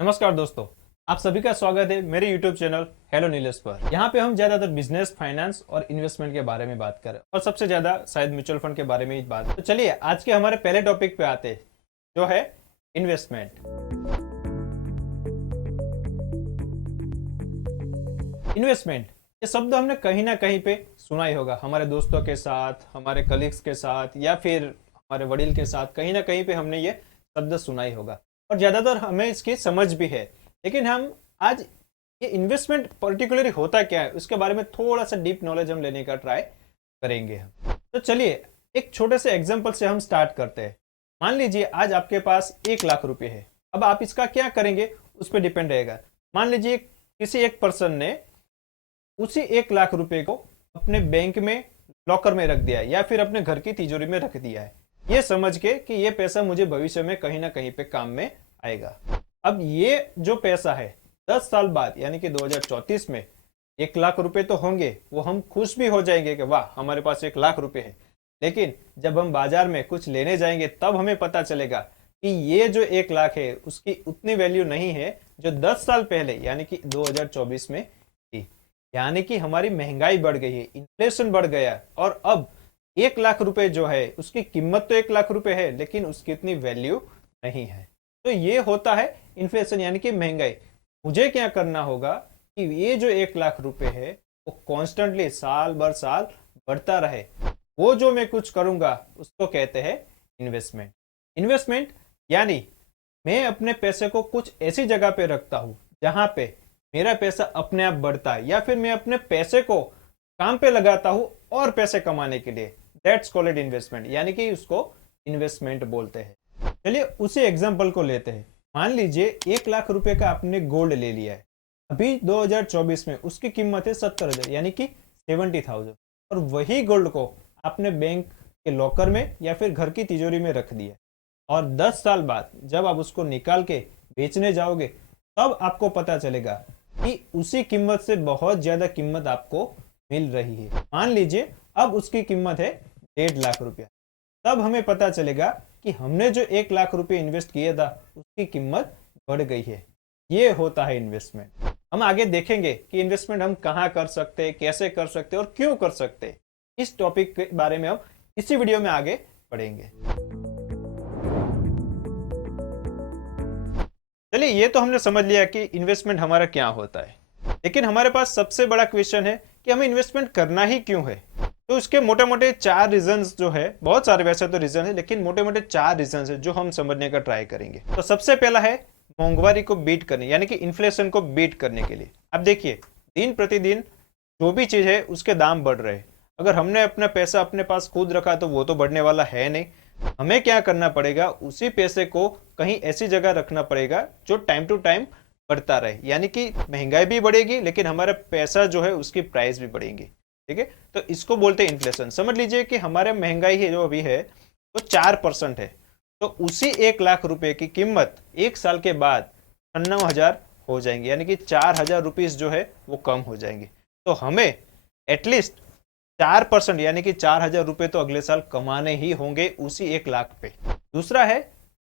नमस्कार दोस्तों, आप सभी का स्वागत है मेरे YouTube चैनल हेलो नीलेश पर। यहाँ पे हम ज्यादातर बिजनेस, फाइनेंस और इन्वेस्टमेंट के बारे में बात करें और सबसे ज्यादा शायद म्यूचुअल फंड के बारे में ही बात। तो चलिए आज के हमारे पहले टॉपिक पे आते हैं, जो है इन्वेस्टमेंट। इन्वेस्टमेंट ये शब्द हमने कहीं ना कहीं पे सुना ही होगा, हमारे दोस्तों के साथ, हमारे कलीग्स के साथ या फिर हमारे वडील के साथ कहीं ना कहीं पे हमने ये शब्द सुना ही होगा और ज्यादातर हमें इसकी समझ भी है। लेकिन हम आज ये इन्वेस्टमेंट पर्टिकुलरली होता क्या है उसके बारे में थोड़ा सा डीप नॉलेज हम लेने का ट्राई करेंगे हम। तो चलिए एक छोटे से एग्जांपल से हम स्टार्ट करते हैं। मान लीजिए आज आपके पास 1 लाख रुपए है। अब आप इसका क्या करेंगे उस पर डिपेंड रहेगा। मान लीजिए किसी एक पर्सन ने उसी 1 लाख रुपए को अपने बैंक में लॉकर में रख दिया है या फिर अपने घर की तिजोरी में रख दिया है, ये समझ के कि ये पैसा मुझे भविष्य में कहीं ना कहीं पे काम में आएगा। अब ये जो पैसा है 10 साल बाद यानी कि 2034 में 1 लाख रुपए तो होंगे, वो हम खुश भी हो जाएंगे कि वाह हमारे पास 1 लाख रुपए है। लेकिन जब हम बाजार में कुछ लेने जाएंगे तब हमें पता चलेगा कि ये जो 1 लाख है उसकी उतनी वैल्यू नहीं है जो 10 साल पहले यानी कि 2024 में थी। यानी कि हमारी महंगाई बढ़ गई है, इन्फ्लेशन बढ़ गया और अब 1 लाख रुपए जो है उसकी कीमत तो 1 लाख रुपए है लेकिन उसकी इतनी वैल्यू नहीं है। तो ये होता है इन्फ्लेशन यानी कि महंगाई। मुझे क्या करना होगा कि ये जो 1 लाख रुपए है वो कॉन्स्टेंटली साल भर साल बढ़ता रहे। वो जो मैं कुछ करूंगा उसको कहते हैं इन्वेस्टमेंट। इन्वेस्टमेंट यानी मैं अपने पैसे को कुछ ऐसी जगह पे रखता हूं जहां पे मेरा पैसा अपने आप बढ़ता है या फिर मैं अपने पैसे को काम पे लगाता हूं और पैसे कमाने के लिए। दैट्स कॉल्ड इन्वेस्टमेंट यानी कि उसको इन्वेस्टमेंट बोलते हैं। चलिए उसी एग्जांपल को लेते हैं। मान लीजिए 1 लाख रुपए का आपने गोल्ड ले लिया है। अभी 2024 में उसकी कीमत है 70,000 यानी कि 70,000 और वही गोल्ड को आपने बैंक के लॉकर में या फिर घर की तिजोरी में रख दिया और 10 साल बाद जब आप उसको निकाल के बेचने जाओगे तब आपको पता चलेगा कि उसी कीमत से बहुत ज्यादा कीमत आपको मिल रही है। मान लीजिए अब उसकी कीमत है 1.5 लाख रुपया। तब हमें पता चलेगा कि हमने जो 1 लाख रुपए इन्वेस्ट किया था उसकी कीमत बढ़ गई है। ये होता है इन्वेस्टमेंट। हम आगे देखेंगे कि इन्वेस्टमेंट हम कहाँ कर सकते हैं, कैसे कर सकते हैं और क्यों कर सकते हैं। इस टॉपिक के बारे में हम इसी वीडियो में आगे पढ़ेंगे। चलिए ये तो हमने समझ लिया कि इन्वेस्टमेंट हमारा क्या होता है, लेकिन हमारे पास सबसे बड़ा क्वेश्चन है कि हमें इन्वेस्टमेंट करना ही क्यों है। तो उसके मोटे मोटे 4 रीजंस जो है, बहुत सारे वैसे तो रीजन है लेकिन मोटे मोटे 4 रीजंस है जो हम समझने का ट्राई करेंगे। तो सबसे पहला है महंगाई को बीट करने यानी कि इन्फ्लेशन को बीट करने के लिए। अब देखिए दिन प्रतिदिन जो भी चीज है उसके दाम बढ़ रहे हैं। अगर हमने अपना पैसा अपने पास खुद रखा तो वो तो बढ़ने वाला है नहीं। हमें क्या करना पड़ेगा, उसी पैसे को कहीं ऐसी जगह रखना पड़ेगा जो टाइम टू टाइम बढ़ता रहे। यानी कि महंगाई भी बढ़ेगी लेकिन हमारा पैसा जो है उसकी प्राइस भी बढ़ेगी। ठीक है, तो इसको बोलते हैं इन्फ्लेशन। समझ लीजिए कि हमारे महंगाई है जो अभी है वो 4% है, तो उसी 1 लाख रुपए की कीमत 1 साल के बाद 96,000 हो जाएंगे यानी कि 4,000 रुपीज जो है वो कम हो जाएंगे। तो हमें एटलीस्ट 4% यानी कि 4,000 रुपए तो अगले साल कमाने ही होंगे उसी 1 लाख पे। दूसरा है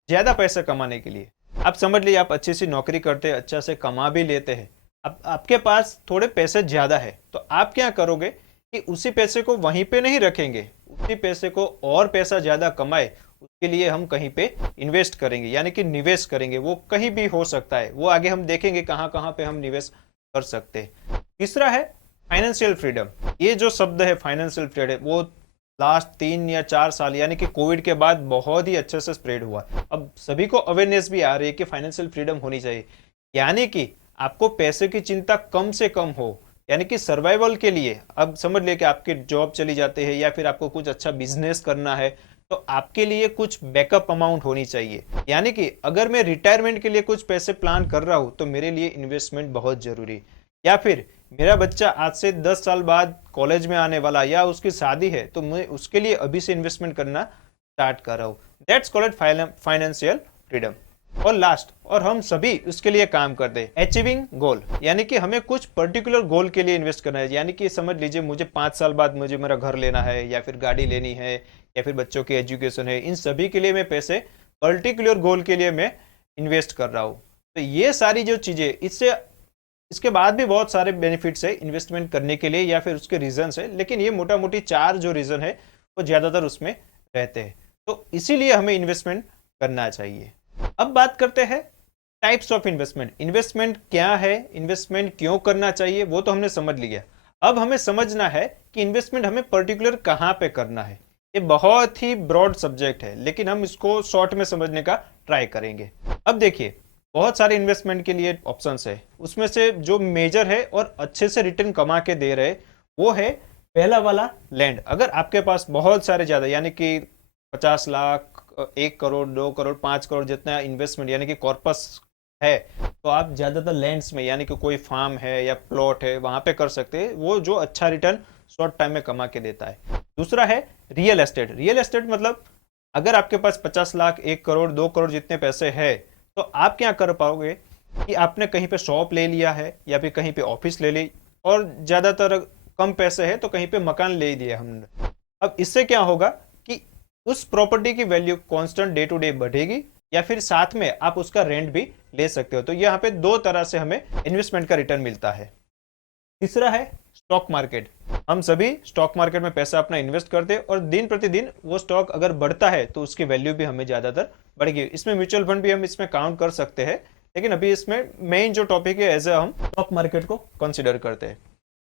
ज्यादा पैसा कमाने के लिए। आप समझ लीजिए आप अच्छी सी नौकरी करते हैं, अच्छा से कमा भी लेते हैं, अब आपके पास थोड़े पैसे ज्यादा है तो आप क्या करोगे कि उसी पैसे को वहीं पे नहीं रखेंगे, उसी पैसे को और पैसा ज्यादा कमाए उसके लिए हम कहीं पे इन्वेस्ट करेंगे यानी कि निवेश करेंगे। वो कहीं भी हो सकता है, वो आगे हम देखेंगे कहाँ कहाँ पे हम निवेश कर सकते हैं। तीसरा है फाइनेंशियल फ्रीडम। ये जो शब्द है फाइनेंशियल फ्रीडम वो लास्ट 3 या 4 साल यानी कि कोविड के बाद बहुत ही अच्छे से स्प्रेड हुआ। अब सभी को अवेयरनेस भी आ रही है कि फाइनेंशियल फ्रीडम होनी चाहिए, यानी कि आपको पैसे की चिंता कम से कम हो। यानी कि सर्वाइवल के लिए अब समझ ले कि आपके जॉब चली जाते हैं या फिर आपको कुछ अच्छा बिजनेस करना है तो आपके लिए कुछ बैकअप अमाउंट होनी चाहिए। यानी कि अगर मैं रिटायरमेंट के लिए कुछ पैसे प्लान कर रहा हूं तो मेरे लिए इन्वेस्टमेंट बहुत जरूरी। या फिर मेरा बच्चा आज से 10 साल बाद कॉलेज में आने वाला या उसकी शादी है तो मैं उसके लिए अभी से इन्वेस्टमेंट करना स्टार्ट कर रहा हूँ। That's called financial freedom. और लास्ट, और हम सभी उसके लिए काम करते हैं, अचीविंग गोल। यानी कि हमें कुछ पर्टिकुलर गोल के लिए इन्वेस्ट करना है। यानी कि समझ लीजिए मुझे 5 साल बाद मुझे मेरा घर लेना है या फिर गाड़ी लेनी है या फिर बच्चों की एजुकेशन है, इन सभी के लिए मैं पैसे पर्टिकुलर गोल के लिए मैं इन्वेस्ट कर रहा हूँ। तो ये सारी जो चीज़ें, इसके बाद भी बहुत सारे बेनिफिट्स है इन्वेस्टमेंट करने के लिए या फिर उसके रीजंस है, लेकिन ये मोटा मोटी 4 जो रीजन है वो ज़्यादातर उसमें रहते हैं। तो इसीलिए हमें इन्वेस्टमेंट करना चाहिए। अब बात करते हैं टाइप्स ऑफ इन्वेस्टमेंट। इन्वेस्टमेंट क्या है, इन्वेस्टमेंट क्यों करना चाहिए, वो तो हमने समझ लिया। अब हमें समझना है कि इन्वेस्टमेंट हमें पर्टिकुलर कहाँ पे करना है। ये बहुत ही ब्रॉड सब्जेक्ट है, लेकिन हम इसको शॉर्ट में समझने का ट्राई करेंगे। अब देखिए, बहुत सारे इन्वेस्टमेंट के लिए ऑप्शंस है, उसमें से जो मेजर है और अच्छे से रिटर्न कमा के दे रहे वो है पहला वाला लैंड। अगर आपके पास बहुत सारे ज़्यादा यानी कि 50 लाख, 1 करोड़, 2 करोड़, 5 करोड़ जितना इन्वेस्टमेंट यानी कि कॉर्पस है, तो आप ज़्यादातर लैंड्स में यानी कि कोई फार्म है या प्लॉट है वहाँ पे कर सकते हैं, वो जो अच्छा रिटर्न शॉर्ट टाइम में कमा के देता है। दूसरा है रियल एस्टेट। रियल एस्टेट मतलब अगर आपके पास 50 लाख, 1 करोड़, 2 करोड़ जितने पैसे है, तो आप क्या कर पाओगे कि आपने कहीं पे शॉप ले लिया है या फिर कहीं पे ऑफिस ले ली, और ज़्यादातर कम पैसे है तो कहीं पे मकान ले ही दिया हमने। अब इससे क्या होगा कि उस प्रॉपर्टी की value constant day to day बढ़ेगी, या फिर साथ में आप उसका रेंट भी ले सकते हो। तो यहाँ पे 2 तरह से हमें इन्वेस्टमेंट का रिटर्न मिलता है। तीसरा है स्टॉक मार्केट। हम सभी स्टॉक मार्केट में पैसा अपना इन्वेस्ट करते हैं और दिन प्रतिदिन वो स्टॉक अगर बढ़ता है तो उसकी वैल्यू भी हमें ज़्यादातर बढ़ेगी। इसमें म्यूचुअल फंड भी हम इसमें काउंट कर सकते हैं, लेकिन अभी इसमें मेन जो टॉपिक है एज ए हम स्टॉक मार्केट को कंसिडर करते हैं।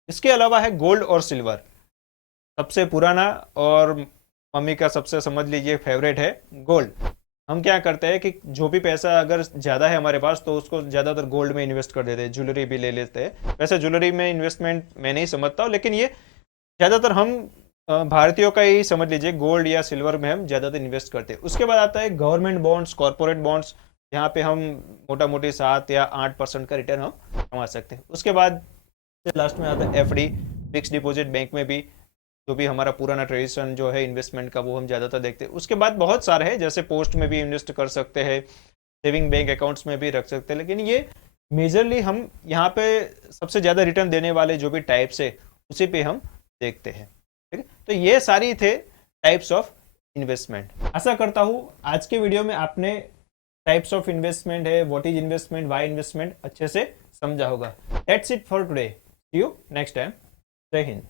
इसके अलावा है गोल्ड और सिल्वर। सबसे पुराना और मम्मी का सबसे समझ लीजिए फेवरेट है गोल्ड। हम क्या करते हैं कि जो भी पैसा अगर ज़्यादा है हमारे पास तो उसको ज़्यादातर गोल्ड में इन्वेस्ट कर देते हैं, ज्वेलरी भी ले लेते हैं। वैसे ज्वेलरी में इन्वेस्टमेंट मैं नहीं समझता हूँ, लेकिन ये ज़्यादातर हम भारतीयों का ही समझ लीजिए, गोल्ड या सिल्वर में हम ज़्यादातर इन्वेस्ट करते हैं। उसके बाद आता है गवर्नमेंट बॉन्ड्स, कॉर्पोरेट बॉन्ड्स, जहाँ पे हम मोटा मोटी 7 या 8% का रिटर्न हम कमा सकते हैं। उसके बाद लास्ट में आता है एफडी, फिक्स डिपॉजिट बैंक में भी, जो भी हमारा पुराना ट्रेडिशन जो है इन्वेस्टमेंट का वो हम ज़्यादातर देखते हैं। उसके बाद बहुत सारे हैं, जैसे पोस्ट में भी इन्वेस्ट कर सकते हैं, सेविंग बैंक अकाउंट्स में भी रख सकते हैं, लेकिन ये मेजरली हम यहाँ पे सबसे ज़्यादा रिटर्न देने वाले जो भी टाइप्स है उसी पे हम देखते हैं। ठीक है, तो ये सारी थे टाइप्स ऑफ इन्वेस्टमेंट। आशा करता हूँ आज के वीडियो में आपने टाइप्स ऑफ इन्वेस्टमेंट है, what is investment, why investment अच्छे से समझा होगा। That's it for today, see you next time. जय हिंद।